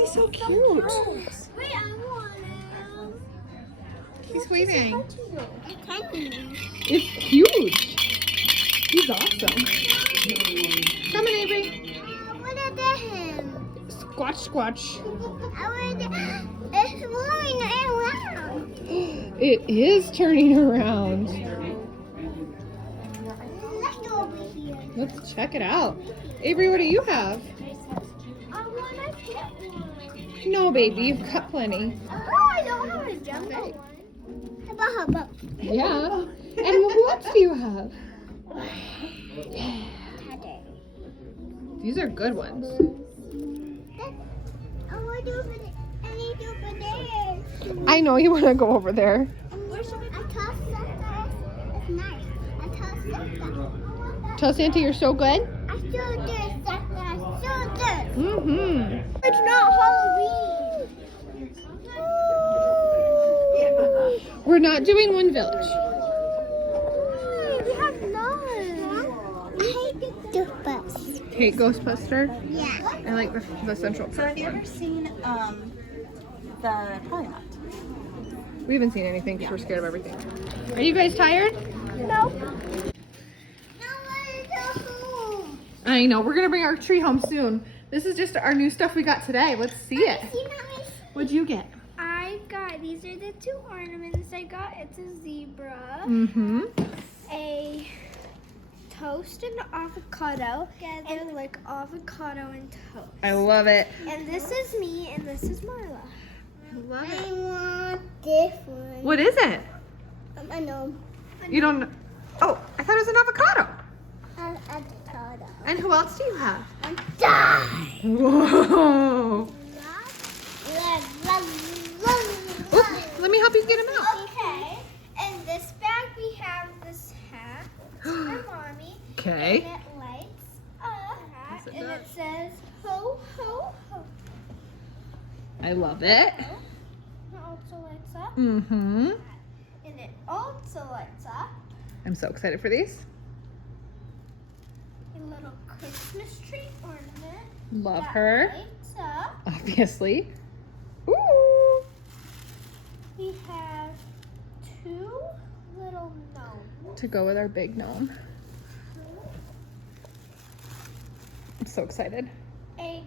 he's so cute. Wait, I want him. He's waving. Tiny. It's huge. He's awesome. Come on, Avery. What about him? Squatch, squatch. It's moving around. It is turning around. Let's go over here. Let's check it out. Avery, what do you have? I want to get one. No, baby, you've got plenty. Oh, I don't have a jumbo one. How about? Yeah. And what else do you have? These are good ones. I want to do for the, I need to do for there. I know you want to go over there. Where's I toss Santa. It's nice. I toss Santa. Tell Santa you're so good. I so good, Santa. So good. Mm-hmm. It's not Halloween. We're not doing one village. We have none. I hate the bus. Hate Ghostbuster. Yeah. I like the Central So Park have you one. ever seen probably not. We haven't seen anything because we're scared of everything. Are you guys tired? No. Home. I know. We're going to bring our tree home soon. This is just our new stuff we got today. Let's see it. What'd you get? I got, these are the two ornaments I got. It's a zebra, Mm-hmm. a toast and avocado, and like avocado and toast. I love it. And this is me, and this is Marla. I love I it. want this one. What is it? I know. You don't know. Oh, I thought it was an avocado. Avocado. And who else do you have? Die. Whoa. Oop, let me help you get him out. Okay. And this bag we have this hat for mommy. Okay. And it lights up. Yes, it And does. it says ho ho ho. I love it. It also lights up. Mm-hmm. And it also lights up. I'm so excited for these. A little Christmas tree ornament. Love that her. Lights up. Obviously. Ooh. We have two little gnomes. To go with our big gnome. I'm so excited. A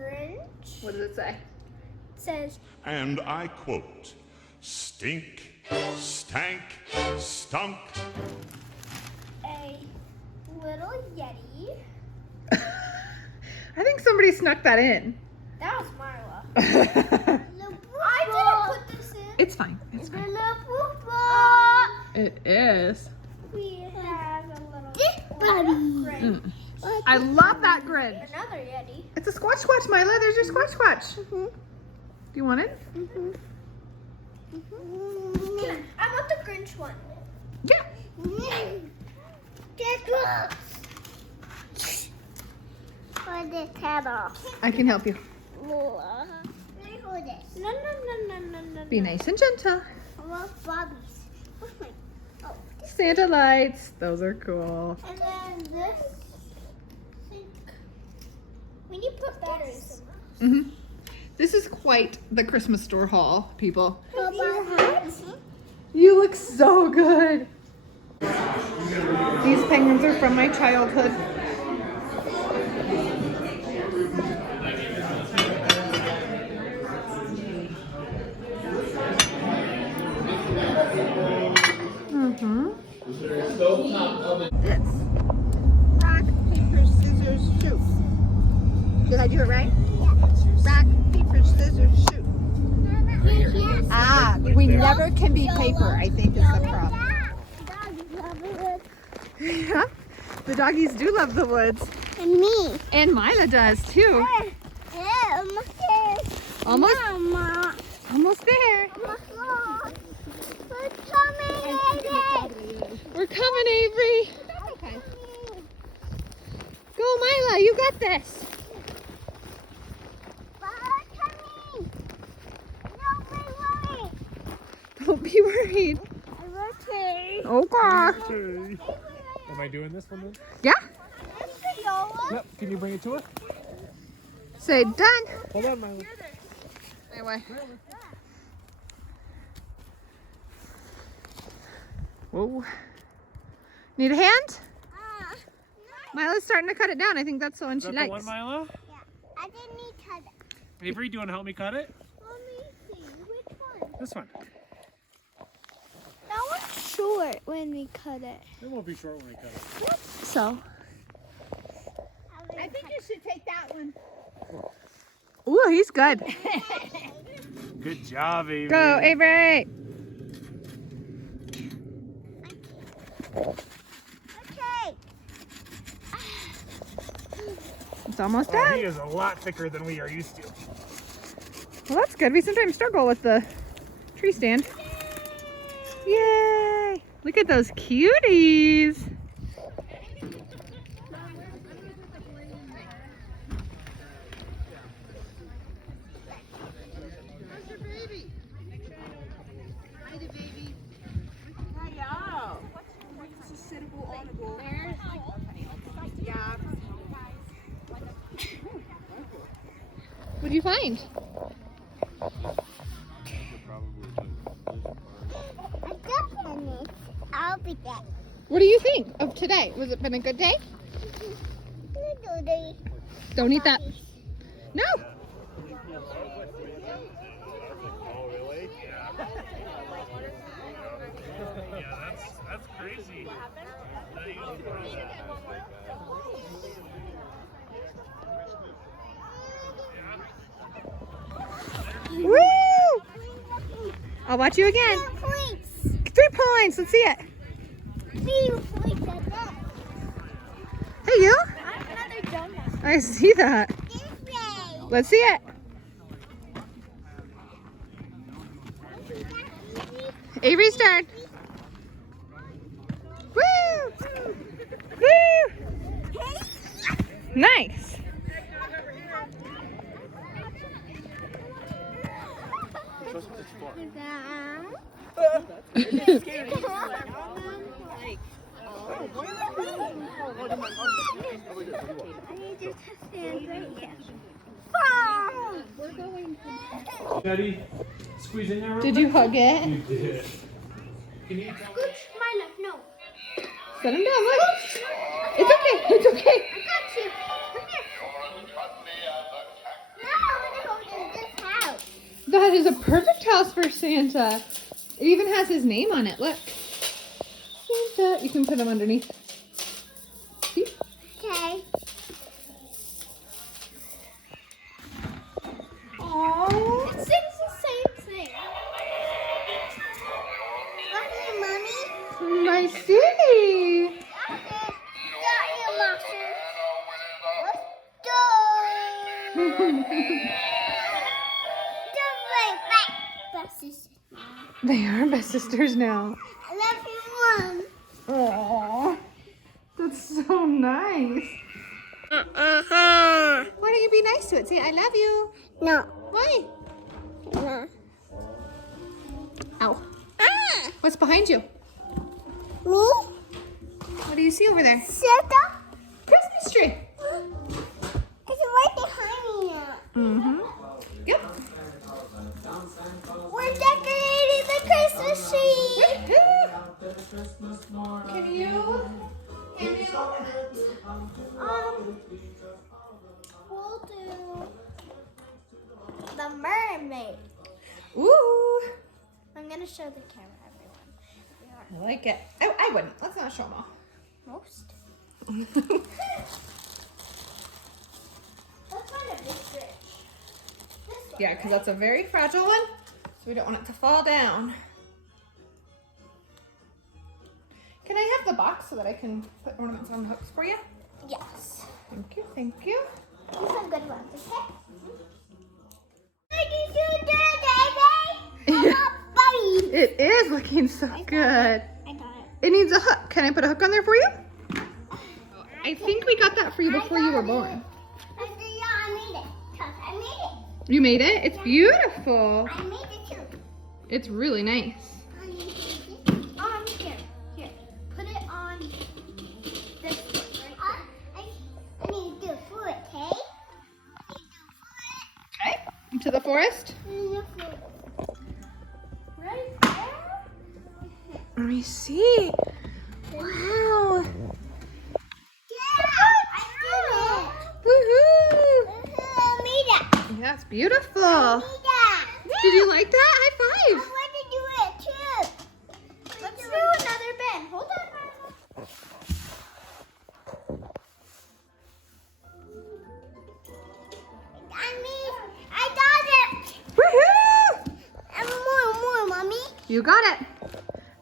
Grinch. What does it say? It says And I quote, stink, stank, stunk. a little Yeti. I think somebody snuck that in. That was Marla. I didn't put this in. It's fine. It's fine. It is. We have a little Grinch. Mm. I love that Grinch. Another Yeti. It's a squatch squatch, Mila. There's your squatch squatch. Do you want it? I want the Grinch one. Yeah. For the table. I can help you. Let me hold this. No. Be nice and gentle. I want Bobby's. Where's my? Oh. Santa lights. Those are cool. And then this. We need to put batteries in Mm-hmm. This is quite the Christmas store haul, people. this. You look so good. These penguins are from my childhood. Mm-hmm. It's rock, paper, scissors, shoot. Did I do it right? Rock, paper, scissors, shoot. Ah, we never can be paper, I think is the problem. Yeah, the doggies do love the woods. And me. And Mila does too. Almost, Mama. almost there. We're coming, Avery. We're coming, Avery. Go, Mila, you got this. We're coming. Don't be worried. Okay. Okay. Am I doing this one then? Yeah? Yep. Can you bring it to her? Say done. Hold on, Milo. My way. Whoa. Need a hand? Mila's starting to cut it down. I think that's the one Is she that the likes. one, Mila? Yeah. I didn't need to cut it. Avery, do you want to help me cut it? Let me see. Which one? This one. That one's short when we cut it. It won't be short when we cut it. So. I think you should take that one. Ooh, he's good. Good job, Avery. Go, Avery. Okay. It's almost Oh, done. he is a lot thicker than we are used to. Well, that's good. We sometimes struggle with the tree stand. Yay! Look at those cuties. What did you find? I got finished. I'll be back. What do you think of today? Was it been a good day? Don't eat that. No. Oh, really? Yeah, that's crazy. Woo! I'll watch you again. 2 points. 3 points. Let's see it. 3 points at that. Hey, you. Another donut. I see that. This way. Let's see it. Avery's turn. Woo! Woo! Nice. Daddy, squeeze in there real Did quick. you hug it? You did. Can you Scooch my left, no. Set him down. Look. It's okay. It's okay. I got you. Come here. No, I'm gonna go to this house. That is a perfect house for Santa. It even has his name on it. Look. Santa. You can put him underneath. See? Okay. Aww. It sings the same thing. Okay, Mommy. My city. Okay. Got you, Master. Let's go. Just like that. Buses. They are best sisters now. I love you, Mom. Aww. That's so nice. Uh-huh. Why don't you be nice to it? Say, I love you. No. Why? No. Ow. Ah. What's behind you? Me? What do you see over there? Santa? Christmas tree. It's right behind me now. Mm-hmm. Yep. We're decorating the Christmas tree. Can you hand me We'll do the mermaid. Ooh. I'm gonna show the camera, everyone. I like it. Oh, I wouldn't. Let's not show them all. Most. Let's find a big fish. This one. Yeah, because that's a very fragile one, so we don't want it to fall down. Can I have the box so that I can put ornaments on the hooks for you? Yes. Thank you, thank you. These are good ones, okay? What did you do, Daisy? Buddy. It is looking so good. I got it. It needs a hook. Can I put a hook on there for you? I think we got that for you before you were born. I made it. I made it. You made it? It's beautiful. I made it too. It's really nice. Here. Here. Put it on this one, right? I need to do it, okay? Okay. Into the forest? No. Right there? Let me see. Wow. Yeah, I Woohoo! did it. Mira. That's beautiful. Mira. Did you like that? High I five. want to do it too. Let's do another bend. Hold on, Mama. I got it. Woohoo! And more, Mommy. You got it.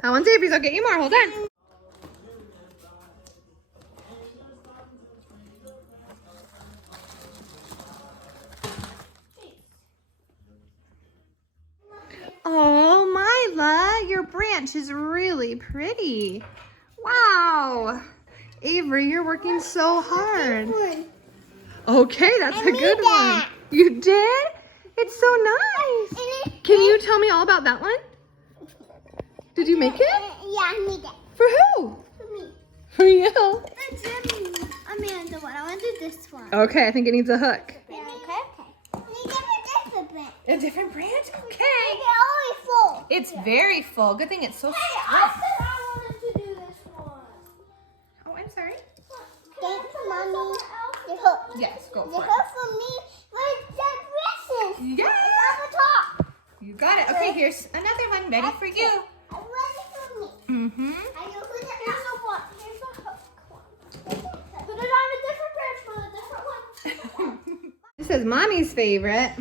That one's Avery's. I'll get you more. Hold on. Oh, Mila, your branch is really pretty. Wow. Avery, you're working so hard. Okay, that's I a good made one. that. You did? It's so nice. Can you tell me all about that one? Did you make it? Yeah, I made that. For who? For me. For you. Amanda one. I want to do this one. Okay, I think it needs a hook. Yeah, okay. Need different branch. A different branch? They're Okay. always full. It's very full. Good thing it's so Hey, strong. I said I wanted to do this one. Oh, I'm sorry. Thanks, Mommy. The hook. Yes, go The for it. hook for me. Where's the dresses? Yeah. It's on the top. You got it. Okay, here's another one ready for you. I want it for me. Mm-hmm. I know who the Here's the one. Here's the hook one. Put it on a different branch, on a different one. This is Mommy's favorite.